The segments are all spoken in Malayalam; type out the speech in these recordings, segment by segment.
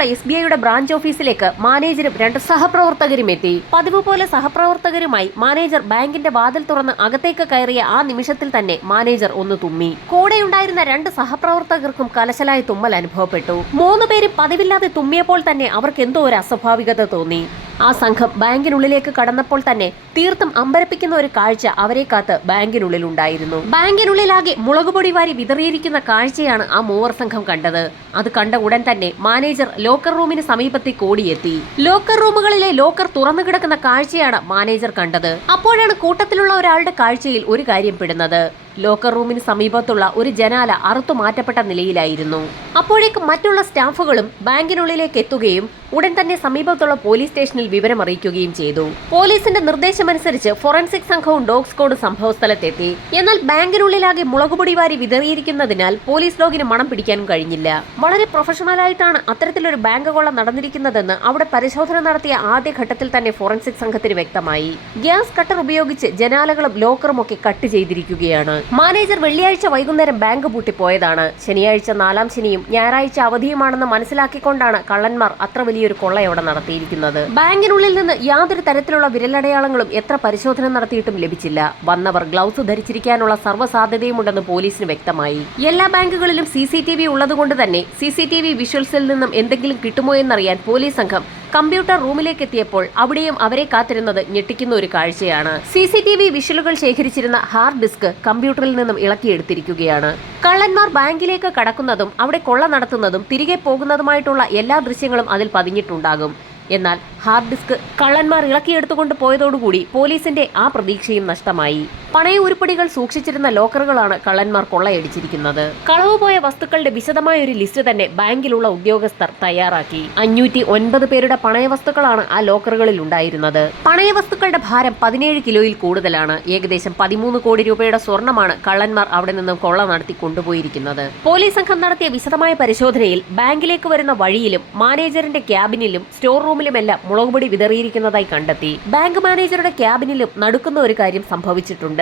നഗരത്തിലുള്ള SBIയുടെ ബ്രാഞ്ച് ഓഫീസിലേക്ക് മാനേജരും 2 സഹപ്രവർത്തകരും എത്തി. പതിവ് പോലെ സഹപ്രവർത്തകരുമായി മാനേജർ ബാങ്കിന്റെ വാതിൽ തുറന്ന് അകത്തേക്ക് കയറിയ ആ നിമിഷത്തിൽ തന്നെ മാനേജർ ഒന്ന് തുമ്മി. കൂടെയുണ്ടായിരുന്ന 2 സഹപ്രവർത്തകർക്കും കലശലായ തുമ്മൽ അനുഭവപ്പെട്ടു. 3 പേരും പതിവില്ലാതെ തുമ്മിയപ്പോൾ തന്നെ അവർക്ക് എന്തോ ഒരു അസ്വാഭാവികത തോന്നി. ആ സംഘം ബാങ്കിനുള്ളിലേക്ക് കടന്നപ്പോൾ തന്നെ തീർത്തും അമ്പരപ്പിക്കുന്ന ഒരു കാഴ്ച അവരെ കാത്ത് ബാങ്കിനുള്ളിലുണ്ടായിരുന്നു. ബാങ്കിനുള്ളിലാകെ മുളകുപൊടി വാരി വിതറിയിരിക്കുന്ന കാഴ്ചയാണ് ആ മൂവർ സംഘം കണ്ടത്. അത് കണ്ട ഉടൻ തന്നെ മാനേജർ ലോക്കർ റൂമിന് സമീപത്തേക്ക് ഓടിയെത്തി. ലോക്കർ റൂമുകളിലെ ലോക്കർ തുറന്നു കിടക്കുന്ന കാഴ്ചയാണ് മാനേജർ കണ്ടത്. അപ്പോഴാണ് കൂട്ടത്തിലുള്ള ഒരാളുടെ കാഴ്ചയിൽ ഒരു കാര്യം പെടുന്നത്. ലോക്കർ റൂമിന് സമീപത്തുള്ള ഒരു ജനാല അറുത്തു മാറ്റപ്പെട്ട നിലയിലായിരുന്നു. അപ്പോഴേക്കും മറ്റുള്ള സ്റ്റാഫുകളും ബാങ്കിനുള്ളിലേക്ക് എത്തുകയും ഉടൻ തന്നെ സമീപത്തുള്ള പോലീസ് സ്റ്റേഷനിൽ വിവരം അറിയിക്കുകയും ചെയ്തു. പോലീസിന്റെ നിർദ്ദേശമനുസരിച്ച് ഫോറൻസിക് സംഘവും ഡോഗ് സ്ക്വാഡും സംഭവസ്ഥലത്തെത്തി. എന്നാൽ ബാങ്കിനുള്ളിലാകെ മുളകുപൊടി വാരി വിതറിയിരിക്കുന്നതിനാൽ പോലീസ് ലോഗിന് മണം പിടിക്കാനും കഴിഞ്ഞില്ല. വളരെ പ്രൊഫഷണലായിട്ടാണ് അത്തരത്തിലൊരു ബാങ്ക് കൊള്ള നടന്നിരിക്കുന്നതെന്ന് അവിടെ പരിശോധന നടത്തിയ ആദ്യഘട്ടത്തിൽ തന്നെ ഫോറൻസിക് സംഘത്തിന് വ്യക്തമായി. ഗ്യാസ് കട്ടർ ഉപയോഗിച്ച് ജനാലകളും ലോക്കറും ഒക്കെ കട്ട് ചെയ്തിരിക്കുകയാണ്. മാനേജർ വെള്ളിയാഴ്ച വൈകുന്നേരം ബാങ്ക് പൂട്ടിപ്പോയതാണ്. ശനിയാഴ്ച 4ാം ശനിയും ഞായറാഴ്ച അവധിയുമാണെന്ന് മനസ്സിലാക്കിക്കൊണ്ടാണ് കള്ളന്മാർ അത്ര വലിയൊരു കൊള്ളയോടെ നടത്തിയിരിക്കുന്നത്. ബാങ്കിനുള്ളിൽ നിന്ന് യാതൊരു തരത്തിലുള്ള വിരലടയാളങ്ങളും എത്ര പരിശോധന നടത്തിയിട്ടും ലഭിച്ചില്ല. വന്നവർ ഗ്ലൗസ് ധരിച്ചിരിക്കാനുള്ള സർവ്വസാധ്യതയുമുണ്ടെന്ന് പോലീസിന് വ്യക്തമായി. എല്ലാ ബാങ്കുകളിലും CCTV ഉള്ളതുകൊണ്ട് തന്നെ CCTV വിഷ്വൽസിൽ നിന്നും എന്തെങ്കിലും കിട്ടുമോ എന്നറിയാൻ പോലീസ് സംഘം കമ്പ്യൂട്ടർ റൂമിലേക്ക് എത്തിയപ്പോൾ അവിടെയും അവരെ കാത്തിരുന്നത് ഞെട്ടിക്കുന്ന ഒരു കാഴ്ചയാണ്. CCTV വിഷ്വലുകൾ ശേഖരിച്ചിരുന്ന ഹാർഡ് ഡിസ്ക് കമ്പ്യൂട്ടറിൽ നിന്നും ഇളക്കിയെടുത്തിരിക്കുകയാണ്. കള്ളന്മാർ ബാങ്കിലേക്ക് കടക്കുന്നതും അവിടെ കൊള്ള നടത്തുന്നതും തിരികെ പോകുന്നതുമായിട്ടുള്ള എല്ലാ ദൃശ്യങ്ങളും അതിൽ പതിഞ്ഞിട്ടുണ്ടാകും. എന്നാൽ ഹാർഡ് ഡിസ്ക് കള്ളന്മാർ ഇളക്കിയെടുത്തുകൊണ്ട് പോയതോടുകൂടി പോലീസിന്റെ ആ പ്രതീക്ഷയും നഷ്ടമായി. പണയ ഉരുപ്പടികൾ സൂക്ഷിച്ചിരുന്ന ലോക്കറുകളാണ് കള്ളന്മാർ കൊള്ളയടിച്ചിരിക്കുന്നത്. കളവുപോയ വസ്തുക്കളുടെ വിശദമായ ഒരു ലിസ്റ്റ് തന്നെ ബാങ്കിലുള്ള ഉദ്യോഗസ്ഥർ തയ്യാറാക്കി. 509 പേരുടെ പണയ വസ്തുക്കളാണ് ആ ലോക്കറുകളിൽ ഉണ്ടായിരുന്നത്. പണയ വസ്തുക്കളുടെ ഭാരം 17 കിലോയിൽ കൂടുതലാണ്. ഏകദേശം 13 കോടി രൂപയുടെ സ്വർണ്ണമാണ് കള്ളന്മാർ അവിടെ നിന്നും കൊള്ള നടത്തി കൊണ്ടുപോയിരിക്കുന്നത്. പോലീസ് സംഘം നടത്തിയ വിശദമായ പരിശോധനയിൽ ബാങ്കിലേക്ക് വരുന്ന വഴിയിലും മാനേജറിന്റെ ക്യാബിനിലും സ്റ്റോർ റൂമിലുമെല്ലാം മുളകുപൊടി വിതറിയിരിക്കുന്നതായി കണ്ടെത്തി. ബാങ്ക് മാനേജറുടെ ക്യാബിനിലും നടുക്കുന്ന ഒരു കാര്യം സംഭവിച്ചിട്ടുണ്ട്.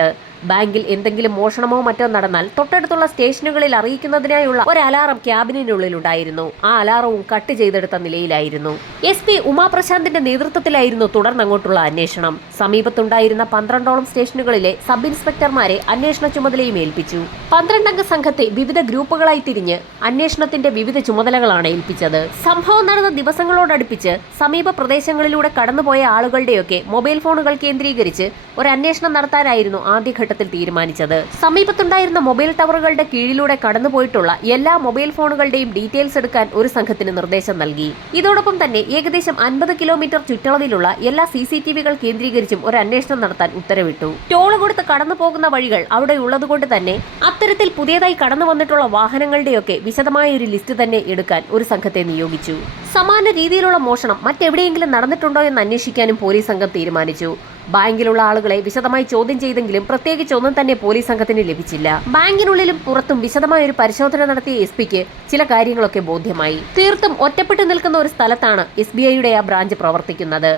ബാങ്കിൽ എന്തെങ്കിലും മോഷണമോ മറ്റോ നടന്നാൽ തൊട്ടടുത്തുള്ള സ്റ്റേഷനുകളിൽ അറിയിക്കുന്നതിനായുള്ള ഒരു അലാറം ക്യാബിനുള്ളിൽ ഉണ്ടായിരുന്നു. ആ അലാറവും കട്ട് ചെയ്തെടുത്ത നിലയിലായിരുന്നു. SP ഉമാപ്രശാന്തിന്റെ നേതൃത്വത്തിലായിരുന്നു തുടർന്നങ്ങോട്ടുള്ള അന്വേഷണം. സമീപത്തുണ്ടായിരുന്ന 12ഓളം സ്റ്റേഷനുകളിലെ സബ് ഇൻസ്പെക്ടർമാരെ അന്വേഷണ ചുമതലയും ഏൽപ്പിച്ചു. 12 അംഗ സംഘത്തെ വിവിധ ഗ്രൂപ്പുകളായി തിരിഞ്ഞ് അന്വേഷണത്തിന്റെ വിവിധ ചുമതലകളാണ് ഏൽപ്പിച്ചത്. സംഭവം നടന്ന ദിവസങ്ങളോടടുപ്പിച്ച് സമീപ പ്രദേശങ്ങളിലൂടെ കടന്നുപോയ ആളുകളുടെയൊക്കെ മൊബൈൽ ഫോണുകൾ കേന്ദ്രീകരിച്ച് ഒരു അന്വേഷണം നടത്താനായിരുന്നു ആദ്യഘട്ടത്തിൽ തീരുമാനിച്ചത്. സമീപത്തുണ്ടായിരുന്ന മൊബൈൽ ടവറുകളുടെ കീഴിലൂടെ കടന്നുപോയിട്ടുള്ള എല്ലാ മൊബൈൽ ഫോണുകളുടെയും ഡീറ്റെയിൽസ് എടുക്കാൻ ഒരു സംഘത്തിന് നിർദ്ദേശം നൽകി. ഇതോടൊപ്പം തന്നെ ഏകദേശം 50 കിലോമീറ്റർ ചുറ്റളവിലുള്ള എല്ലാ CCTVകൾ കേന്ദ്രീകരിച്ചും ഒരു അന്വേഷണം നടത്താൻ ഉത്തരവിട്ടു. ടോൾ കൊടുത്ത് കടന്നു പോകുന്ന വഴികൾ അവിടെ ഉള്ളതുകൊണ്ട് തന്നെ അത്തരത്തിൽ പുതിയതായി കടന്നു വന്നിട്ടുള്ള വാഹനങ്ങളുടെയൊക്കെ വിശദമായ ഒരു ലിസ്റ്റ് തന്നെ എടുക്കാൻ ഒരു സംഘത്തെ നിയോഗിച്ചു. സമാന രീതിയിലുള്ള മോഷണം മറ്റെവിടെയെങ്കിലും നടന്നിട്ടുണ്ടോ എന്ന് അന്വേഷിക്കാനും പോലീസ് സംഘം തീരുമാനിച്ചു. ബാങ്കിലുള്ള ആളുകളെ വിശദമായി ചോദ്യം ചെയ്തെങ്കിലും പ്രത്യേകിച്ച് ഒന്നും തന്നെ പോലീസ് സംഘത്തിന് ലഭിച്ചില്ല. ബാങ്കിനുള്ളിലും പുറത്തും വിശദമായ ഒരു പരിശോധന നടത്തിയ SPക്ക് ചില കാര്യങ്ങളൊക്കെ ബോധ്യമായി. തീർത്തും ഒറ്റപ്പെട്ടു നിൽക്കുന്ന ഒരു സ്ഥലത്താണ് SBIയുടെ ആ ബ്രാഞ്ച് പ്രവർത്തിക്കുന്നത്.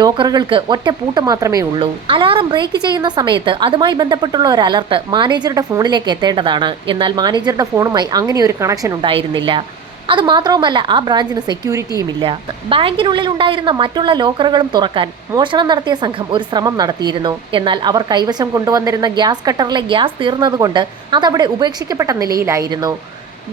ലോക്കറുകൾക്ക് ഒറ്റ പൂട്ട് മാത്രമേ ഉള്ളൂ. അലാറം ബ്രേക്ക് ചെയ്യുന്ന സമയത്ത് അതുമായി ബന്ധപ്പെട്ടുള്ള ഒരു അലർട്ട് മാനേജറുടെ ഫോണിലേക്ക് എത്തേണ്ടതാണ്. എന്നാൽ മാനേജറുടെ ഫോണുമായി അങ്ങനെ ഒരു കണക്ഷൻ ഉണ്ടായിരുന്നില്ല. അത് മാത്രവുമല്ല, ആ ബ്രാഞ്ചിന് സെക്യൂരിറ്റിയും ഇല്ല. ബാങ്കിനുള്ളിൽ ഉണ്ടായിരുന്ന മറ്റുള്ള ലോക്കറുകളും തുറക്കാൻ മോഷണം നടത്തിയ സംഘം ഒരു ശ്രമം നടത്തിയിരുന്നു. എന്നാൽ അവർ കൈവശം കൊണ്ടുവന്നിരുന്ന ഗ്യാസ് കട്ടറിലെ ഗ്യാസ് തീർന്നതുകൊണ്ട് അതവിടെ ഉപേക്ഷിക്കപ്പെട്ട നിലയിലായിരുന്നു.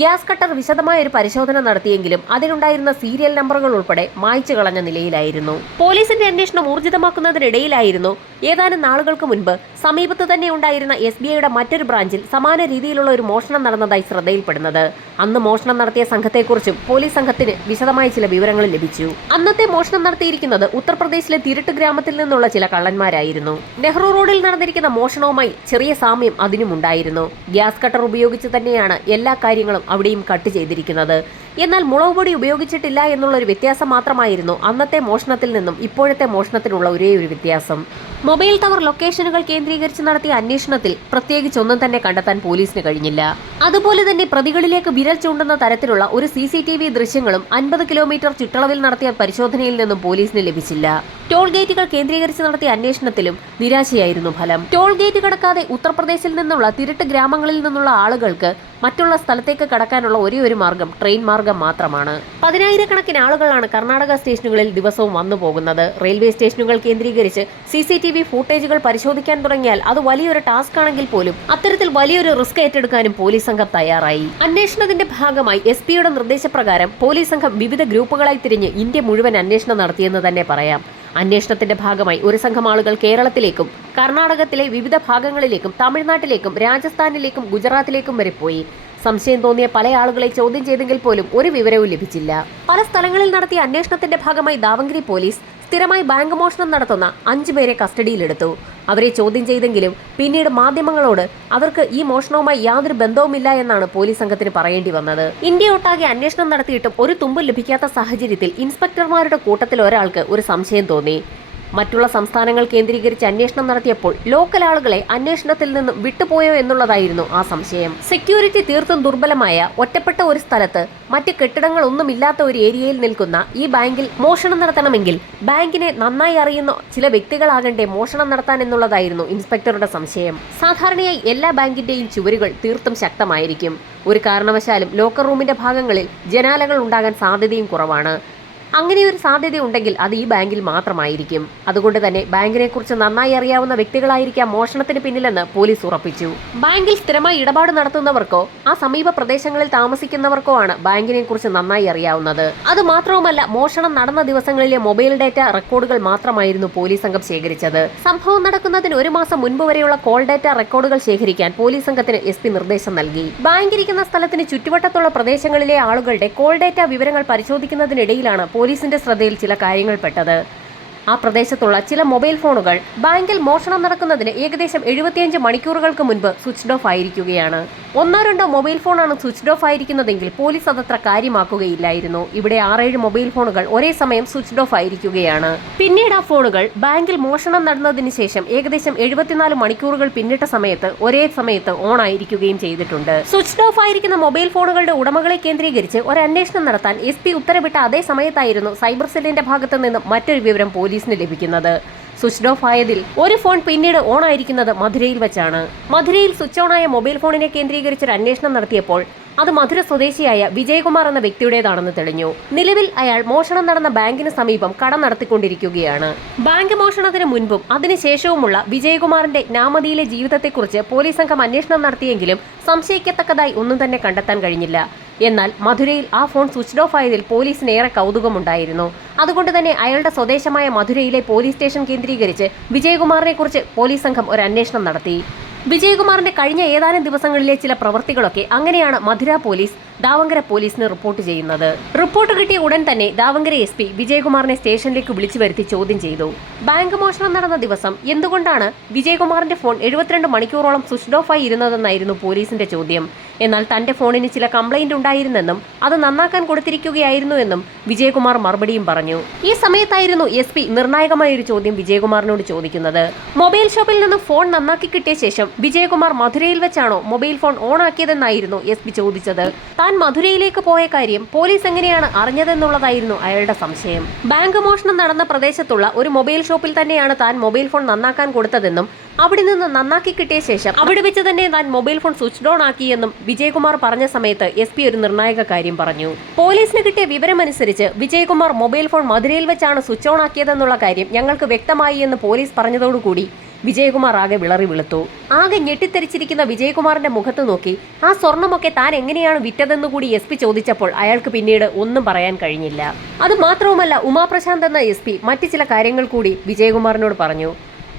ഗ്യാസ് കട്ടർ വിശദമായ ഒരു പരിശോധന നടത്തിയെങ്കിലും അതിലുണ്ടായിരുന്ന സീരിയൽ നമ്പറുകൾ ഉൾപ്പെടെ മായ്ച്ചു കളഞ്ഞ നിലയിലായിരുന്നു. പോലീസിന്റെ അന്വേഷണം ഊർജിതമാക്കുന്നതിനിടയിലായിരുന്നു ഏതാനും നാളുകൾക്ക് മുൻപ് സമീപത്ത് തന്നെ ഉണ്ടായിരുന്ന SBIയുടെ മറ്റൊരു ബ്രാഞ്ചിൽ സമാന രീതിയിലുള്ള ഒരു മോഷണം നടന്നതായി ശ്രദ്ധയിൽപ്പെടുന്നത്. അന്ന് മോഷണം നടത്തിയ സംഘത്തെക്കുറിച്ചും പോലീസ് സംഘത്തിന് വിശദമായ ചില വിവരങ്ങൾ ലഭിച്ചു. അന്നത്തെ മോഷണം നടത്തിയിരിക്കുന്നത് ഉത്തർപ്രദേശിലെ തിരുട്ട് ഗ്രാമത്തിൽ നിന്നുള്ള ചില കള്ളന്മാരായിരുന്നു. നെഹ്റു റോഡിൽ നടന്നിരിക്കുന്ന മോഷണവുമായി ചെറിയ സാമ്യം അതിനുമുണ്ടായിരുന്നു. ഗ്യാസ് കട്ടർ ഉപയോഗിച്ച് തന്നെയാണ് എല്ലാ കാര്യങ്ങളും അവിടെയും കട്ട് ചെയ്തിരിക്കുന്നത്. എന്നാൽ മുളകുപൊടി ഉപയോഗിച്ചിട്ടില്ല എന്നുള്ളൊരു വ്യത്യാസം മാത്രമായിരുന്നു അന്നത്തെ മോഷണത്തിൽ നിന്നും ഇപ്പോഴത്തെ മോഷണത്തിനുള്ള ഒരേ ഒരു വ്യത്യാസം. മൊബൈൽ ടവർ ലൊക്കേഷനുകൾ കേന്ദ്രീകരിച്ച് നടത്തിയ അന്വേഷണത്തിൽ പ്രത്യേകിച്ചൊന്നും തന്നെ കണ്ടെത്താൻ പോലീസിന് കഴിഞ്ഞില്ല. അതുപോലെ തന്നെ പ്രതികളിലേക്ക് വിരൽ ചൂണ്ടുന്ന തരത്തിലുള്ള ഒരു CCTV ദൃശ്യങ്ങളും 50 കിലോമീറ്റർ ചുറ്റളവിൽ നടത്തിയ പരിശോധനയിൽ നിന്നും പോലീസിന് ലഭിച്ചില്ല. ടോൾ ഗേറ്റുകൾ കേന്ദ്രീകരിച്ച് നടത്തിയ അന്വേഷണത്തിലും നിരാശയായിരുന്നു ഫലം. ടോൾ ഗേറ്റ് കടക്കാതെ ഉത്തർപ്രദേശിൽ നിന്നുള്ള തിരുട്ട് ഗ്രാമങ്ങളിൽ നിന്നുള്ള ആളുകൾക്ക് മറ്റുള്ള സ്ഥലത്തേക്ക് കടക്കാനുള്ള ഒരേയൊരു മാർഗം ട്രെയിൻ മാർഗം മാത്രമാണ്. 10,000-കണക്കിന് ആളുകളാണ് കർണാടക സ്റ്റേഷനുകളിൽ ദിവസവും വന്നു പോകുന്നത്. റെയിൽവേ സ്റ്റേഷനുകൾ കേന്ദ്രീകരിച്ച് CCTV ഫൂട്ടേജുകൾ പരിശോധിക്കാൻ തുടങ്ങിയാൽ അത് വലിയൊരു ടാസ്ക് ആണെങ്കിൽ പോലും അത്തരത്തിൽ വലിയൊരു റിസ്ക് ഏറ്റെടുക്കാനും പോലീസ് സംഘം തയ്യാറായി. അന്വേഷണത്തിന്റെ ഭാഗമായി SP-യുടെ നിർദ്ദേശപ്രകാരം പോലീസ് സംഘം വിവിധ ഗ്രൂപ്പുകളായി തിരിഞ്ഞ് ഇന്ത്യ മുഴുവൻ അന്വേഷണം നടത്തിയെന്ന് തന്നെ പറയാം. അന്വേഷണത്തിന്റെ ഭാഗമായി ഒരു സംഘം ആളുകൾ കേരളത്തിലേക്കും കർണാടകത്തിലെ വിവിധ ഭാഗങ്ങളിലേക്കും തമിഴ്നാട്ടിലേക്കും രാജസ്ഥാനിലേക്കും ഗുജറാത്തിലേക്കും വരെ പോയി. സംശയം തോന്നിയ പല ആളുകളെ ചോദ്യം ചെയ്തെങ്കിൽ പോലും ഒരു വിവരവും ലഭിച്ചില്ല. പല സ്ഥലങ്ങളിൽ നടത്തിയ അന്വേഷണത്തിന്റെ ഭാഗമായി ദാവങ്കരി പോലീസ് സ്ഥിരമായി ബാങ്ക് മോഷണം നടത്തുന്ന 5 പേരെ കസ്റ്റഡിയിലെടുത്തു. അവരെ ചോദ്യം ചെയ്തെങ്കിലും പിന്നീട് മാധ്യമങ്ങളോട് അവർക്ക് ഈ മോഷണവുമായി യാതൊരു ബന്ധവുമില്ല എന്നാണ് പോലീസ് സംഘത്തിന് പറയേണ്ടി വന്നത്. ഇന്ത്യയൊട്ടാകെ അന്വേഷണം നടത്തിയിട്ടും ഒരു തുമ്പും ലഭിക്കാത്ത സാഹചര്യത്തിൽ ഇൻസ്പെക്ടർമാരുടെ കൂട്ടത്തിൽ ഒരാൾക്ക് ഒരു സംശയം തോന്നി. മറ്റുള്ള സംസ്ഥാനങ്ങൾ കേന്ദ്രീകരിച്ച് അന്വേഷണം നടത്തിയപ്പോൾ ലോക്കൽ ആളുകളെ അന്വേഷണത്തിൽ നിന്നും വിട്ടുപോയോ എന്നുള്ളതായിരുന്നു ആ സംശയം. സെക്യൂരിറ്റി തീർത്തും ദുർബലമായ ഒറ്റപ്പെട്ട ഒരു സ്ഥലത്ത് മറ്റ് കെട്ടിടങ്ങളൊന്നുമില്ലാത്ത ഒരു ഏരിയയിൽ നിൽക്കുന്ന ഈ ബാങ്കിൽ മോഷണം നടത്തണമെങ്കിൽ ബാങ്കിനെ നന്നായി അറിയുന്ന ചില വ്യക്തികളാകണ്ടേ മോഷണം നടത്താൻ എന്നുള്ളതായിരുന്നു ഇൻസ്പെക്ടറുടെ സംശയം. സാധാരണയായി എല്ലാ ബാങ്കിന്റെയും ചുവരുകൾ തീർത്തും ശക്തമായിരിക്കും. ഒരു കാരണവശാലും ലോക്കർ റൂമിന്റെ ഭാഗങ്ങളിൽ ജനാലകൾ ഉണ്ടാകാൻ സാധ്യതയും കുറവാണ്. അങ്ങനെയൊരു സാധ്യത ഉണ്ടെങ്കിൽ അത് ഈ ബാങ്കിൽ മാത്രമായിരിക്കും. അതുകൊണ്ട് തന്നെ ബാങ്കിനെ കുറിച്ച് നന്നായി അറിയാവുന്ന വ്യക്തികളായിരിക്കാം മോഷണത്തിന് പിന്നിലെന്ന് പോലീസ് ഉറപ്പിച്ചു. ബാങ്കിൽ സ്ഥിരമായി ഇടപാട് നടത്തുന്നവർക്കോ ആ സമീപ പ്രദേശങ്ങളിൽ താമസിക്കുന്നവർക്കോ ആണ് ബാങ്കിനെ കുറിച്ച് നന്നായി അറിയാവുന്നത്. അത് മാത്രവുമല്ല, മോഷണം നടന്ന ദിവസങ്ങളിലെ മൊബൈൽ ഡാറ്റ റെക്കോർഡുകൾ മാത്രമായിരുന്നു പോലീസ് സംഘം ശേഖരിച്ചത്. സംഭവം നടക്കുന്നതിന് 1 മാസം മുൻപ് വരെയുള്ള കോൾ ഡാറ്റ റെക്കോർഡുകൾ ശേഖരിക്കാൻ പോലീസ് സംഘത്തിന് SP നിർദ്ദേശം നൽകി. ബാങ്കിരിക്കുന്ന സ്ഥലത്തിന് ചുറ്റുവട്ടത്തുള്ള പ്രദേശങ്ങളിലെ ആളുകളുടെ കോൾ ഡാറ്റ വിവരങ്ങൾ പരിശോധിക്കുന്നതിനിടയിലാണ് പോലീസിന്റെ ശ്രദ്ധയിൽ ചില കാര്യങ്ങൾ പെട്ടത്. ആ പ്രദേശത്തുള്ള ചില മൊബൈൽ ഫോണുകൾ ബാങ്കിൽ മോഷണം നടക്കുന്നതിന് ഏകദേശം 75 മണിക്കൂറുകൾക്ക് മുൻപ് സ്വിച്ച്ഡ് ഓഫ് ആയിരിക്കുകയാണ്. 1-2 മൊബൈൽ ഫോണാണ് സ്വിച്ച്ഡ് ഓഫ് ആയിരിക്കുന്നതെങ്കിൽ പോലീസ് അതത്ര കാര്യമാക്കുകയില്ലായിരുന്നു. ഇവിടെ 6-7 മൊബൈൽ ഫോണുകൾ ഒരേ സമയം സ്വിച്ച്ഡ് ഓഫ് ആയിരിക്കുകയാണ്. പിന്നീട് ആ ഫോണുകൾ ബാങ്കിൽ മോഷണം നടന്നതിന് ശേഷം ഏകദേശം 74 മണിക്കൂറുകൾ പിന്നിട്ട സമയത്ത് ഒരേ സമയത്ത് ഓൺ ആയിരിക്കുകയും ചെയ്തിട്ടുണ്ട്. സ്വിച്ച്ഡ് ഓഫ് ആയിരിക്കുന്ന മൊബൈൽ ഫോണുകളുടെ ഉടമകളെ കേന്ദ്രീകരിച്ച് ഒരു അന്വേഷണം നടത്താൻ SP ഉത്തരവിട്ട അതേ സമയത്തായിരുന്നു സൈബർ സെല്ലിന്റെ ഭാഗത്തു നിന്നും മറ്റൊരു വിവരം പോലീസിന് ലഭിക്കുന്നത്. സ്വിച്ച്ഡ് ഓഫ് ആയതിൽ ഒരു ഫോൺ പിന്നീട് ഓൺ ആയിരിക്കുന്നത് മധുരയിൽ വെച്ചാണ്. മധുരയിൽ സ്വിച്ച് ഓൺ ആയ മൊബൈൽ ഫോണിനെ കേന്ദ്രീകരിച്ചൊരു അന്വേഷണം നടത്തിയപ്പോൾ അത് മധുര സ്വദേശിയായ വിജയകുമാർ എന്ന വ്യക്തിയുടേതാണെന്ന് തെളിഞ്ഞു. നിലവിൽ അയാൾ മോഷണം നടന്ന ബാങ്കിന് സമീപം കട നടത്തിക്കൊണ്ടിരിക്കുകയാണ്. ബാങ്ക് മോഷണത്തിന് മുൻപും അതിനുശേഷവുമുള്ള വിജയകുമാറിന്റെ നാമതിയിലെ ജീവിതത്തെക്കുറിച്ച് പോലീസ് സംഘം അന്വേഷണം നടത്തിയെങ്കിലും സംശയിക്കത്തക്കതായി ഒന്നും തന്നെ കണ്ടെത്താൻ കഴിഞ്ഞില്ല. എന്നാൽ മധുരയിൽ ആ ഫോൺ സ്വിച്ച്ഡ് ഓഫ് ആയതിൽ പോലീസിന് ഏറെ കൗതുകമുണ്ടായിരുന്നു. അതുകൊണ്ട് തന്നെ അയാളുടെ സ്വദേശമായ മധുരയിലെ പോലീസ് സ്റ്റേഷൻ കേന്ദ്രീകരിച്ച് വിജയകുമാറിനെ കുറിച്ച് പോലീസ് സംഘം ഒരു അന്വേഷണം നടത്തി. വിജയകുമാറിന്റെ കഴിഞ്ഞ ഏതാനും ദിവസങ്ങളിലെ ചില പ്രവൃത്തികളൊക്കെ അങ്ങനെയാണ് മധുര പോലീസ് ദാവങ്കര പോലീസിന് റിപ്പോർട്ട് ചെയ്യുന്നത്. റിപ്പോർട്ട് കിട്ടിയ ഉടൻ തന്നെ ദാവങ്കര SP വിജയകുമാറിനെ സ്റ്റേഷനിലേക്ക് വിളിച്ചു വരുത്തി ചോദ്യം ചെയ്തു. ബാങ്ക് മോഷണം നടന്ന ദിവസം എന്തുകൊണ്ടാണ് വിജയകുമാറിന്റെ ഫോൺ 72 മണിക്കൂറോളം സ്വിച്ച്ഡ് ഓഫ് ആയി ഇരുന്നതെന്നായിരുന്നു പോലീസിന്റെ ചോദ്യം. എന്നാൽ തന്റെ ഫോണിന് ചില കംപ്ലൈന്റ് ഉണ്ടായിരുന്നെന്നും അത് നന്നാക്കാൻ കൊടുത്തിരിക്കുകയായിരുന്നു എന്നും വിജയകുമാർ മറുപടിയും പറഞ്ഞു. ഈ സമയത്തായിരുന്നു SP നിർണായകമായ ഒരു ചോദ്യം വിജയകുമാറിനോട് ചോദിക്കുന്നത്. മൊബൈൽ ഷോപ്പിൽ നിന്ന് ഫോൺ നന്നാക്കി കിട്ടിയ ശേഷം വിജയകുമാർ മധുരയിൽ വെച്ചാണോ മൊബൈൽ ഫോൺ ഓൺ ആക്കിയതെന്നായിരുന്നു SP ചോദിച്ചത്. താൻ മധുരയിലേക്ക് പോയ കാര്യം പോലീസ് എങ്ങനെയാണ് അറിഞ്ഞതെന്നുള്ളതായിരുന്നു അയാളുടെ സംശയം. ബാങ്ക് മോഷണം നടന്ന പ്രദേശത്തുള്ള ഒരു മൊബൈൽ ഷോപ്പിൽ തന്നെയാണ് താൻ മൊബൈൽ ഫോൺ നന്നാക്കാൻ കൊടുത്തതെന്നും അവിടെ നിന്ന് നന്നാക്കി കിട്ടിയ ശേഷം അവിടെ വെച്ച് തന്നെ താൻ മൊബൈൽ ഫോൺ സ്വിച്ച് ഓൺ ആക്കിയെന്നും വിജയകുമാർ പറഞ്ഞ സമയത്ത് SP ഒരു നിർണായക കാര്യം പറഞ്ഞു. പോലീസിന് കിട്ടിയ വിവരമനുസരിച്ച് വിജയകുമാർ മൊബൈൽ ഫോൺ മധുരയിൽ വെച്ചാണ് സ്വിച്ച് ഓൺ ആക്കിയതെന്നുള്ള കാര്യം ഞങ്ങൾക്ക് വ്യക്തമായി എന്ന് പോലീസ് പറഞ്ഞതോടുകൂടി വിജയകുമാർ ആകെ വിളറി വെളുത്തു. ആകെ ഞെട്ടിത്തെറിച്ചിരിക്കുന്ന വിജയകുമാറിന്റെ മുഖത്ത് നോക്കി ആ സ്വർണമൊക്കെ താൻ എങ്ങനെയാണ് വിറ്റതെന്നുകൂടി SP ചോദിച്ചപ്പോൾ അയാൾക്ക് പിന്നീട് ഒന്നും പറയാൻ കഴിഞ്ഞില്ല. അത് മാത്രവുമല്ല, ഉമാപ്രശാന്ത് എന്ന SP മറ്റു ചില കാര്യങ്ങൾ കൂടി വിജയകുമാറിനോട് പറഞ്ഞു.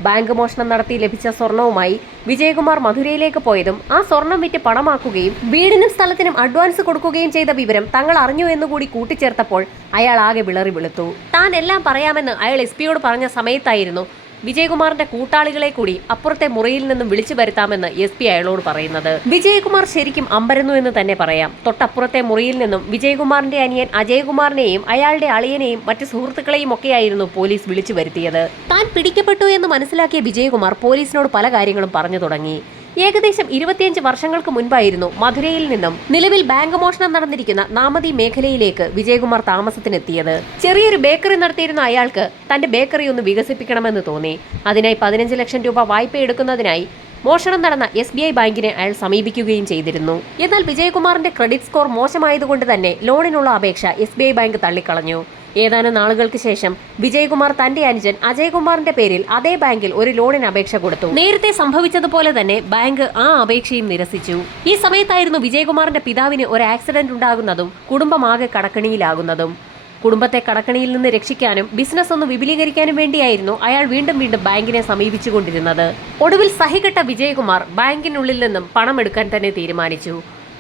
ബാങ്ക് മോഷണം നടത്തി ലഭിച്ച സ്വർണവുമായി വിജയകുമാർ മധുരയിലേക്ക് പോയതും ആ സ്വർണം വിറ്റ് പണമാക്കുകയും വീടിനും സ്ഥലത്തിനും അഡ്വാൻസ് കൊടുക്കുകയും ചെയ്ത വിവരം തങ്ങൾ അറിഞ്ഞു എന്നുകൂടി കൂട്ടിച്ചേർത്തപ്പോൾ അയാൾ ആകെ വിളറി വെളുത്തു. താൻ എല്ലാം പറയാമെന്ന് അയാൾ SP-യോട് പറഞ്ഞ സമയത്തായിരുന്നു വിജയകുമാറിന്റെ കൂട്ടാളികളെ കൂടി അപ്പുറത്തെ മുറിയിൽ നിന്നും വിളിച്ചു വരുത്താമെന്ന് SP അയാളോട് പറയുന്നത്. വിജയകുമാർ ശരിക്കും അമ്പരന്നു എന്ന് തന്നെ പറയാം. തൊട്ടപ്പുറത്തെ മുറിയിൽ നിന്നും വിജയകുമാറിന്റെ അനിയൻ അജയകുമാറിനെയും അയാളുടെ അളിയനെയും മറ്റു സുഹൃത്തുക്കളെയും ഒക്കെയായിരുന്നു പോലീസ് വിളിച്ചു വരുത്തിയത്. താൻ പിടിക്കപ്പെട്ടു എന്ന് മനസ്സിലാക്കിയ വിജയകുമാർ പോലീസിനോട് പല കാര്യങ്ങളും പറഞ്ഞു തുടങ്ങി. ഏകദേശം 25 വർഷങ്ങൾക്ക് മുൻപായിരുന്നു മധുരയിൽ നിന്നും നിലവിൽ ബാങ്ക് മോഷണം നടന്നിരിക്കുന്ന നാമതി മേഖലയിലേക്ക് വിജയകുമാർ താമസത്തിനെത്തിയത്. ചെറിയൊരു ബേക്കറി നടത്തിയിരുന്ന അയാൾക്ക് തന്റെ ബേക്കറി ഒന്ന് വികസിപ്പിക്കണമെന്ന് തോന്നി. അതിനായി 15 ലക്ഷം രൂപ വായ്പ എടുക്കുന്നതിനായി മോഷണം നടന്ന SBI ബാങ്കിനെ അയാൾ സമീപിക്കുകയും ചെയ്തിരുന്നു. എന്നാൽ വിജയകുമാറിന്റെ ക്രെഡിറ്റ് സ്കോർ മോശമായതുകൊണ്ട് തന്നെ ലോണിനുള്ള അപേക്ഷ SBI ബാങ്ക് തള്ളിക്കളഞ്ഞു. ഏതാനും നാളുകൾക്ക് ശേഷം വിജയകുമാർ തന്റെ അനുജൻ അജയ്കുമാറിന്റെ പേരിൽ അതേ ബാങ്കിൽ ഒരു ലോണിന് അപേക്ഷ കൊടുത്തു. നേരത്തെ സംഭവിച്ചതുപോലെ തന്നെ ബാങ്ക് ആ അപേക്ഷയും നിരസിച്ചു. ഈ സമയത്തായിരുന്നു വിജയകുമാറിന്റെ പിതാവിന് ഒരു ആക്സിഡന്റ് ഉണ്ടാകുന്നതും കുടുംബമാകെ കടക്കണിയിലാകുന്നതും. കുടുംബത്തെ കടക്കണിയിൽ നിന്ന് രക്ഷിക്കാനും ബിസിനസ് ഒന്ന് വിപുലീകരിക്കാനും വേണ്ടിയായിരുന്നു അയാൾ വീണ്ടും വീണ്ടും ബാങ്കിനെ സമീപിച്ചുകൊണ്ടിരുന്നത്. ഒടുവിൽ സഹികെട്ട വിജയകുമാർ ബാങ്കിനുള്ളിൽ നിന്നും പണമെടുക്കാൻ തന്നെ തീരുമാനിച്ചു.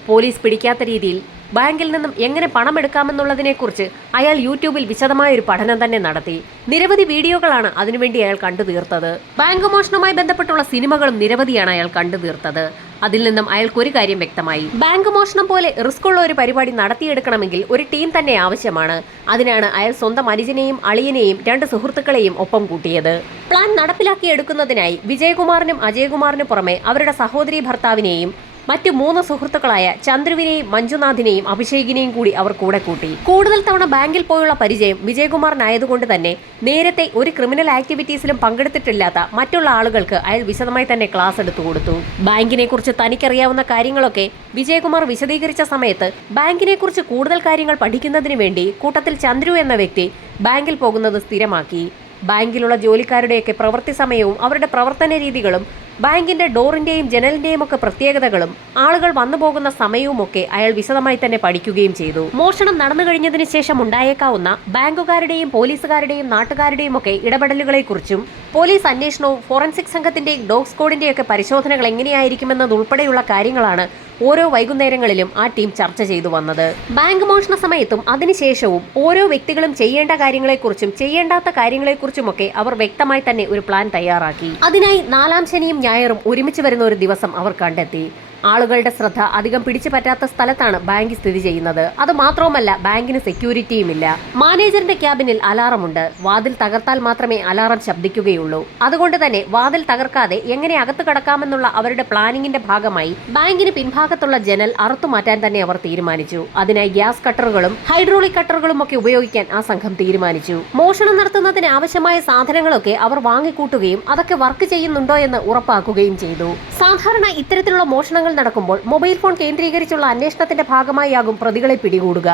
പോലീസ് പിടിക്കാത്ത രീതിയിൽ ബാങ്കിൽ നിന്നും എങ്ങനെ പണമെടുക്കാമെന്നുള്ളതിനെക്കുറിച്ച് അയാൾ യൂട്യൂബിൽ വിശദമായ ഒരു പഠനം തന്നെ നടത്തി. നിരവധി വീഡിയോകളാണ് അതിനുവേണ്ടി അയാൾ കണ്ടു തീർത്തത്. ബാങ്ക് മോഷണവുമായി ബന്ധപ്പെട്ടുള്ള സിനിമകളും നിരവധിയാണ് അയാൾ കണ്ടു തീർത്തത്. അതിൽ നിന്നും അയാൾക്കൊരു കാര്യം വ്യക്തമായി. ബാങ്ക് മോഷണം പോലെ റിസ്ക് ഉള്ള ഒരു പരിപാടി നടത്തിയെടുക്കണമെങ്കിൽ ഒരു ടീം തന്നെ ആവശ്യമാണ്. അതിനാണ് അയാൾ സ്വന്തം അനുജനെയും അളിയനെയും 2 സുഹൃത്തുക്കളെയും ഒപ്പം കൂട്ടിയത്. പ്ലാൻ നടപ്പിലാക്കിയെടുക്കുന്നതിനായി വിജയകുമാറിനും അജയ്കുമാറിനും പുറമെ അവരുടെ സഹോദരി ഭർത്താവിനെയും മറ്റു 3 സുഹൃത്തുക്കളായ ചന്ദ്രുവിനെയും മഞ്ജുനാഥിനെയും അഭിഷേകിനെയും കൂടി അവർ കൂടെ കൂട്ടി. കൂടുതൽ തവണ ബാങ്കിൽ പോയുള്ള പരിചയം വിജയകുമാറിനായതുകൊണ്ട് തന്നെ നേരത്തെ ഒരു ക്രിമിനൽ ആക്ടിവിറ്റീസിലും പങ്കെടുത്തിട്ടില്ലാത്ത മറ്റുള്ള ആളുകൾക്ക് അയാൾ വിശദമായി തന്നെ ക്ലാസ് എടുത്തു കൊടുത്തു. ബാങ്കിനെ കുറിച്ച് തനിക്കറിയാവുന്ന കാര്യങ്ങളൊക്കെ വിജയകുമാർ വിശദീകരിച്ച സമയത്ത് ബാങ്കിനെ കുറിച്ച് കൂടുതൽ കാര്യങ്ങൾ പഠിക്കുന്നതിന് വേണ്ടി കൂട്ടത്തിൽ ചന്ദ്രു എന്ന വ്യക്തി ബാങ്കിൽ പോകുന്നത് സ്ഥിരമാക്കി. ബാങ്കിലുള്ള ജോലിക്കാരുടെയൊക്കെ പ്രവൃത്തി സമയവും അവരുടെ പ്രവർത്തന രീതികളും ബാങ്കിന്റെ ഡോറിന്റെയും ജനലിന്റെയും ഒക്കെ പ്രത്യേകതകളും ആളുകൾ വന്നു പോകുന്ന സമയവുമൊക്കെ അയാൾ വിശദമായി തന്നെ പഠിക്കുകയും ചെയ്തു. മോഷണം നടന്നു കഴിഞ്ഞതിന് ശേഷം ഉണ്ടായേക്കാവുന്ന ബാങ്കുകാരുടെയും പോലീസുകാരുടെയും നാട്ടുകാരുടെയും ഒക്കെ ഇടപെടലുകളെക്കുറിച്ചും പോലീസ് അന്വേഷണവും ഫോറൻസിക് സംഘത്തിന്റെയും ഡോഗ് സ്ക്വാഡിന്റെയൊക്കെ പരിശോധനകൾ എങ്ങനെയായിരിക്കുമെന്നതുൾപ്പെടെയുള്ള കാര്യങ്ങളാണ് ഓരോ വൈകുന്നേരങ്ങളിലും ആ ടീം ചർച്ച ചെയ്തു വന്നത്. ബാങ്ക് മോഷണ സമയത്തും അതിനുശേഷവും ഓരോ വ്യക്തികളും ചെയ്യേണ്ട കാര്യങ്ങളെക്കുറിച്ചും ചെയ്യേണ്ടാത്ത കാര്യങ്ങളെക്കുറിച്ചുമൊക്കെ അവർ വ്യക്തമായി തന്നെ ഒരു പ്ലാൻ തയ്യാറാക്കി. അതിനായി 4-ാം ശനിയും ഞായറും ഒരുമിച്ച് വരുന്ന ഒരു ദിവസം അവർ കണ്ടെത്തി. ആളുകളുടെ ശ്രദ്ധ അധികം പിടിച്ചു പറ്റാത്ത സ്ഥലത്താണ് ബാങ്ക് സ്ഥിതി ചെയ്യുന്നത്. അത് മാത്രവുമല്ല, ബാങ്കിന് സെക്യൂരിറ്റിയുമില്ല. മാനേജറിന്റെ ക്യാബിനിൽ അലാറമുണ്ട്. വാതിൽ തകർത്താൽ മാത്രമേ അലാറം ശബ്ദിക്കുകയുള്ളൂ. അതുകൊണ്ട് തന്നെ വാതിൽ തകർക്കാതെ എങ്ങനെ അകത്ത് കടക്കാമെന്നുള്ള അവരുടെ പ്ലാനിങ്ങിന്റെ ഭാഗമായി ബാങ്കിന് പിൻഭാഗത്തുള്ള ജനൽ അറുത്തുമാറ്റാൻ തന്നെ അവർ തീരുമാനിച്ചു. അതിനായി ഗ്യാസ് കട്ടറുകളും ഹൈഡ്രോളിക് കട്ടറുകളും ഒക്കെ ഉപയോഗിക്കാൻ ആ സംഘം തീരുമാനിച്ചു. മോഷണം നടത്തുന്നതിന് ആവശ്യമായ സാധനങ്ങളൊക്കെ അവർ വാങ്ങിക്കൂട്ടുകയും അതൊക്കെ വർക്ക് ചെയ്യുന്നുണ്ടോ എന്ന് ഉറപ്പാക്കുകയും ചെയ്തു. സാധാരണ ഇത്തരത്തിലുള്ള മോഷണങ്ങൾ നടക്കുമ്പോൾ മൊബൈൽ ഫോൺ കേന്ദ്രീകരിച്ചുള്ള അന്വേഷണത്തിന്റെ ഭാഗമായാകും പ്രതികളെ പിടികൂടുക.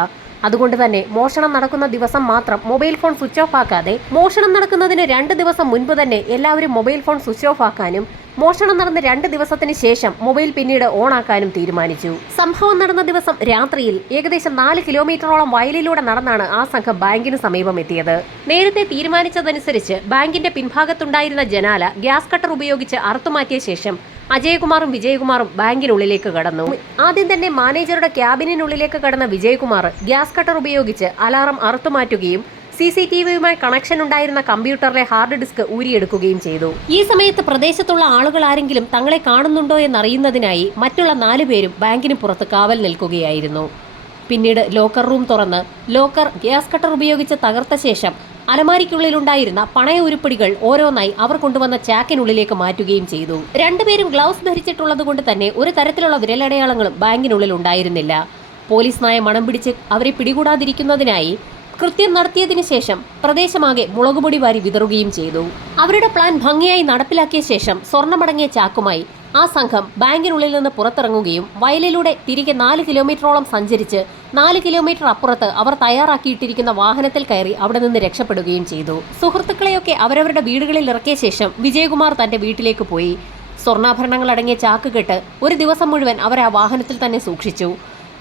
അതുകൊണ്ട് തന്നെ മോഷണം നടക്കുന്ന ദിവസം മാത്രം മൊബൈൽ ഫോൺ സ്വിച്ച് ഓഫ് ആക്കാതെ മോഷണം നടക്കുന്നതിന് 2 ദിവസം മുൻപ് തന്നെ എല്ലാവരും മൊബൈൽ ഫോൺ സ്വിച്ച് ഓഫ് ആക്കാനും മോഷണം നടന്ന 2 ദിവസത്തിന് ശേഷം മൊബൈൽ പിന്നീട് ഓൺ ആക്കാനും തീരുമാനിച്ചു. സംഭവം നടന്ന ദിവസം രാത്രിയിൽ ഏകദേശം 4 കിലോമീറ്ററോളം വയലിലൂടെ നടന്നാണ് ആ സംഘം ബാങ്കിന് സമീപം എത്തിയത്. നേരത്തെ തീരുമാനിച്ചതനുസരിച്ച് ബാങ്കിന്റെ പിൻഭാഗത്തുണ്ടായിരുന്ന ജനാല ഗ്യാസ് കട്ടർ ഉപയോഗിച്ച് അറുത്തുമാറ്റിയ ശേഷം അജയ്കുമാറും വിജയകുമാറും ബാങ്കിനുള്ളിലേക്ക് കടന്നു. ആദ്യം തന്നെ മാനേജറുടെ ക്യാബിനുള്ളിലേക്ക് കടന്ന വിജയകുമാർ ഗ്യാസ് കട്ടർ ഉപയോഗിച്ച് അലാറം അറുത്തുമാറ്റുകയും CCTVയുമായി കണക്ഷൻ ഉണ്ടായിരുന്ന കമ്പ്യൂട്ടറിലെ ഹാർഡ് ഡിസ്ക് ഊരിയെടുക്കുകയും ചെയ്തു. ഈ സമയത്ത് പ്രദേശത്തുള്ള ആളുകൾ ആരെങ്കിലും തങ്ങളെ കാണുന്നുണ്ടോ എന്നറിയുന്നതിനായി മറ്റുള്ള 4 പേരും ബാങ്കിന് പുറത്ത് കാവൽ നിൽക്കുകയായിരുന്നു. പിന്നീട് ലോക്കർ റൂം തുറന്ന് ലോക്കർ ഗ്യാസ് കട്ടർ ഉപയോഗിച്ച് തകർത്ത ശേഷം അലമാരിക്കുള്ളിലുണ്ടായിരുന്ന പണയ ഉരുപ്പടികൾ ഓരോന്നായി അവർ കൊണ്ടുവന്ന ചാക്കിനുള്ളിലേക്ക് മാറ്റുകയും ചെയ്തു. 2 പേരും ഗ്ലൗസ് ധരിച്ചിട്ടുള്ളത് കൊണ്ട് തന്നെ ഒരു തരത്തിലുള്ള വിരലടയാളങ്ങളും ബാങ്കിനുള്ളിൽ ഉണ്ടായിരുന്നില്ല. പോലീസ് നായ മണം പിടിച്ച് അവരെ പിടികൂടാതിരിക്കുന്നതിനായി കൃത്യം നടത്തിയതിനു ശേഷം പ്രദേശമാകെ മുളകുപൊടി വാരി വിതറുകയും ചെയ്തു. അവരുടെ പ്ലാൻ ഭംഗിയായി നടപ്പിലാക്കിയ ശേഷം സ്വർണ്ണമടങ്ങിയ ചാക്കുമായി ആ സംഘം ബാങ്കിനുള്ളിൽ നിന്ന് പുറത്തിറങ്ങുകയും വയലിലൂടെ തിരികെ 4 കിലോമീറ്ററോളം സഞ്ചരിച്ച് 4 കിലോമീറ്റർ അപ്പുറത്ത് അവർ തയ്യാറാക്കിയിട്ടിരിക്കുന്ന വാഹനത്തിൽ കയറി അവിടെ നിന്ന് രക്ഷപ്പെടുകയും ചെയ്തു. സുഹൃത്തുക്കളെയൊക്കെ അവരവരുടെ വീടുകളിൽ ഇറക്കിയ ശേഷം വിജയകുമാർ തന്റെ വീട്ടിലേക്ക് പോയി. സ്വർണ്ണാഭരണങ്ങൾ അടങ്ങിയ ചാക്ക് കെട്ട് ഒരു ദിവസം മുഴുവൻ അവർ ആ വാഹനത്തിൽ തന്നെ സൂക്ഷിച്ചു.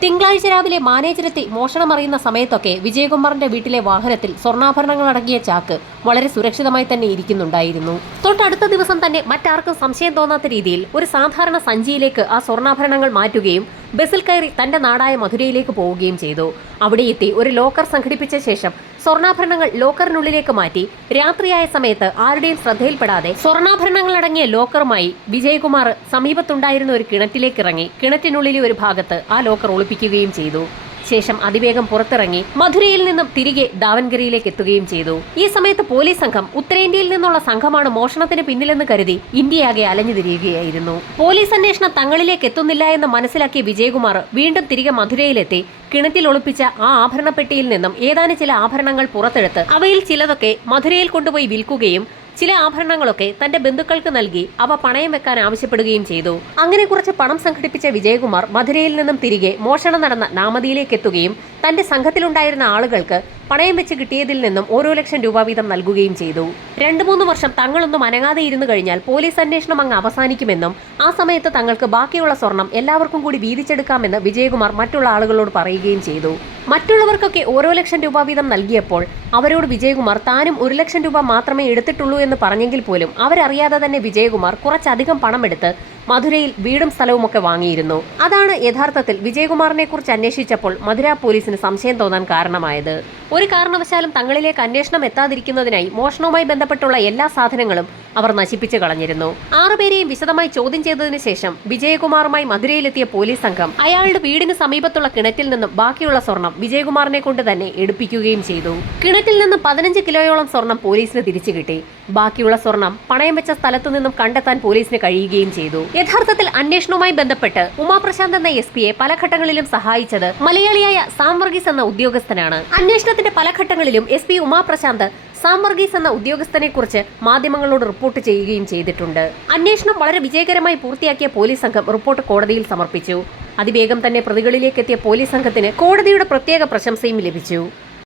തിങ്കളാഴ്ച രാവിലെ മാനേജരെത്തി മോഷണമറിയുന്ന സമയത്തൊക്കെ വിജയകുമാറിന്റെ വീട്ടിലെ വാഹനത്തിൽ സ്വർണ്ണാഭരണങ്ങൾ അടങ്ങിയ ചാക്ക് വളരെ സുരക്ഷിതമായി തന്നെ ഇരിക്കുന്നുണ്ടായിരുന്നു. തൊട്ടടുത്ത ദിവസം തന്നെ മറ്റാർക്കും സംശയം തോന്നാത്ത രീതിയിൽ ഒരു സാധാരണ സഞ്ചിയിലേക്ക് ആ സ്വർണ്ണാഭരണങ്ങൾ മാറ്റുകയും ബസ്സിൽ കയറി തന്റെ നാടായ മധുരയിലേക്ക് പോവുകയും ചെയ്തു. അവിടെ എത്തി ഒരു ലോക്കർ സംഘടിപ്പിച്ച ശേഷം സ്വർണ്ണാഭരണങ്ങൾ ലോക്കറിനുള്ളിലേക്ക് മാറ്റി രാത്രിയായ സമയത്ത് ആരുടെയും ശ്രദ്ധയിൽപ്പെടാതെ സ്വർണ്ണാഭരണങ്ങൾ അടങ്ങിയ ലോക്കറുമായി വിജയകുമാർ സമീപത്തുണ്ടായിരുന്ന ഒരു കിണറ്റിലേക്ക് ഇറങ്ങി കിണറ്റിനുള്ളിലെ ഒരു ഭാഗത്ത് ആ ലോക്കർ ഒളിപ്പിക്കുകയും ചെയ്തു. ശേഷം അതിവേഗം പുറത്തിറങ്ങി മധുരയിൽ നിന്നും തിരികെ ദാവൻഗറിയിലേക്ക് എത്തുകയും ചെയ്തു. ഈ സമയത്ത് പോലീസ് സംഘം ഉത്തരേന്ത്യയിൽ നിന്നുള്ള സംഘമാണ് മോഷണത്തിന് പിന്നിലെന്ന് കരുതി ഇന്ത്യയാകെ അലഞ്ഞു തിരിയുകയായിരുന്നു. പോലീസ് അന്വേഷണം തങ്ങളിലേക്ക് എത്തുന്നില്ല എന്ന് മനസ്സിലാക്കിയ വിജയകുമാർ വീണ്ടും തിരികെ മധുരയിലെത്തി കിണറ്റിൽ ഒളിപ്പിച്ച ആ ആഭരണപ്പെട്ടിയിൽ നിന്നും ഏതാനും ചില ആഭരണങ്ങൾ പുറത്തെടുത്ത് അവയിൽ ചിലതൊക്കെ മധുരയിൽ കൊണ്ടുപോയി വിൽക്കുകയും ചില ആഭരണങ്ങളൊക്കെ തന്റെ ബന്ധുക്കൾക്ക് നൽകി അവ പണയം വെക്കാൻ ആവശ്യപ്പെടുകയും ചെയ്തു. അങ്ങനെ കുറച്ച് പണം സംഘടിപ്പിച്ച വിജയകുമാർ മധുരയിൽ നിന്നും തിരികെ മോഷണം നടന്ന നാമതിയിലേക്ക് എത്തുകയും തന്റെ സംഘത്തിലുണ്ടായിരുന്ന ആളുകൾക്ക് പണയം വെച്ച് കിട്ടിയതിൽ നിന്നും ഓരോ ലക്ഷം രൂപ വീതം നൽകുകയും ചെയ്തു. 2-3 വർഷം തങ്ങളൊന്നും അനങ്ങാതെ ഇരുന്നു കഴിഞ്ഞാൽ പോലീസ് അന്വേഷണം അങ്ങ് അവസാനിക്കുമെന്നും ആ സമയത്ത് തങ്ങൾക്ക് ബാക്കിയുള്ള സ്വർണം എല്ലാവർക്കും കൂടി വീതിച്ചെടുക്കാമെന്ന് വിജയകുമാർ മറ്റുള്ള ആളുകളോട് പറയുകയും ചെയ്തു. മറ്റുള്ളവർക്കൊക്കെ ഓരോ ലക്ഷം രൂപ വീതം നൽകിയപ്പോൾ അവരോട് വിജയകുമാർ താനും 1 ലക്ഷം രൂപ മാത്രമേ എടുത്തിട്ടുള്ളൂ എന്ന് പറഞ്ഞെങ്കിൽ പോലും അവരറിയാതെ തന്നെ വിജയകുമാർ കുറച്ചധികം പണമെടുത്ത് മധുരയിൽ വീടും സ്ഥലവുമൊക്കെ വാങ്ങിയിരുന്നു. അതാണ് യഥാർത്ഥത്തിൽ വിജയകുമാറിനെ കുറിച്ച് അന്വേഷിച്ചപ്പോൾ മധുര പോലീസിന് സംശയം തോന്നാൻ കാരണമായത്. ഒരു കാരണവശാലും തങ്ങളിലേക്ക് അന്വേഷണം എത്താതിരിക്കുന്നതിനായി മോഷണവുമായി ബന്ധപ്പെട്ടുള്ള എല്ലാ സാധനങ്ങളും അവർ നശിപ്പിച്ചു കളഞ്ഞിരുന്നു. 6 പേരെയും വിശദമായി ചോദ്യം ചെയ്തതിനു ശേഷം വിജയകുമാറുമായി മധുരയിലെത്തിയ പോലീസ് സംഘം അയാളുടെ വീടിന് സമീപത്തുള്ള കിണറ്റിൽ നിന്നും ബാക്കിയുള്ള സ്വർണം വിജയകുമാറിനെ കൊണ്ട് തന്നെ എടുപ്പിക്കുകയും ചെയ്തു. കിണറ്റിൽ നിന്നും 15 കിലോയോളം സ്വർണം പോലീസിന് തിരിച്ചു കിട്ടി. ബാക്കിയുള്ള സ്വർണം പണയം വെച്ച സ്ഥലത്തു നിന്നും കണ്ടെത്താൻ പോലീസിന് കഴിയുകയും ചെയ്തു. യഥാർത്ഥത്തിൽ അന്വേഷണവുമായി ബന്ധപ്പെട്ട് ഉമാപ്രശാന്ത് എന്ന SP-യെ പല ഘട്ടങ്ങളിലും സഹായിച്ചത് മലയാളിയായ സാം വർഗീസ് എന്ന ഉദ്യോഗസ്ഥനാണ്. അന്വേഷണത്തിന്റെ പല ഘട്ടങ്ങളിലും SP ഉമാപ്രശാന്ത് സാം വർഗീസ് എന്ന ഉദ്യോഗസ്ഥനെ കുറിച്ച് മാധ്യമങ്ങളോട് റിപ്പോർട്ട് ചെയ്യുകയും ചെയ്തിട്ടുണ്ട്. അന്വേഷണം വളരെ വിജയകരമായി പൂർത്തിയാക്കിയ പോലീസ് സംഘം റിപ്പോർട്ട് കോടതിയിൽ സമർപ്പിച്ചു. അതിവേഗം തന്നെ പ്രതികളിലേക്ക് എത്തിയ പോലീസ് സംഘത്തിന് കോടതിയുടെ പ്രത്യേക പ്രശംസയും ലഭിച്ചു.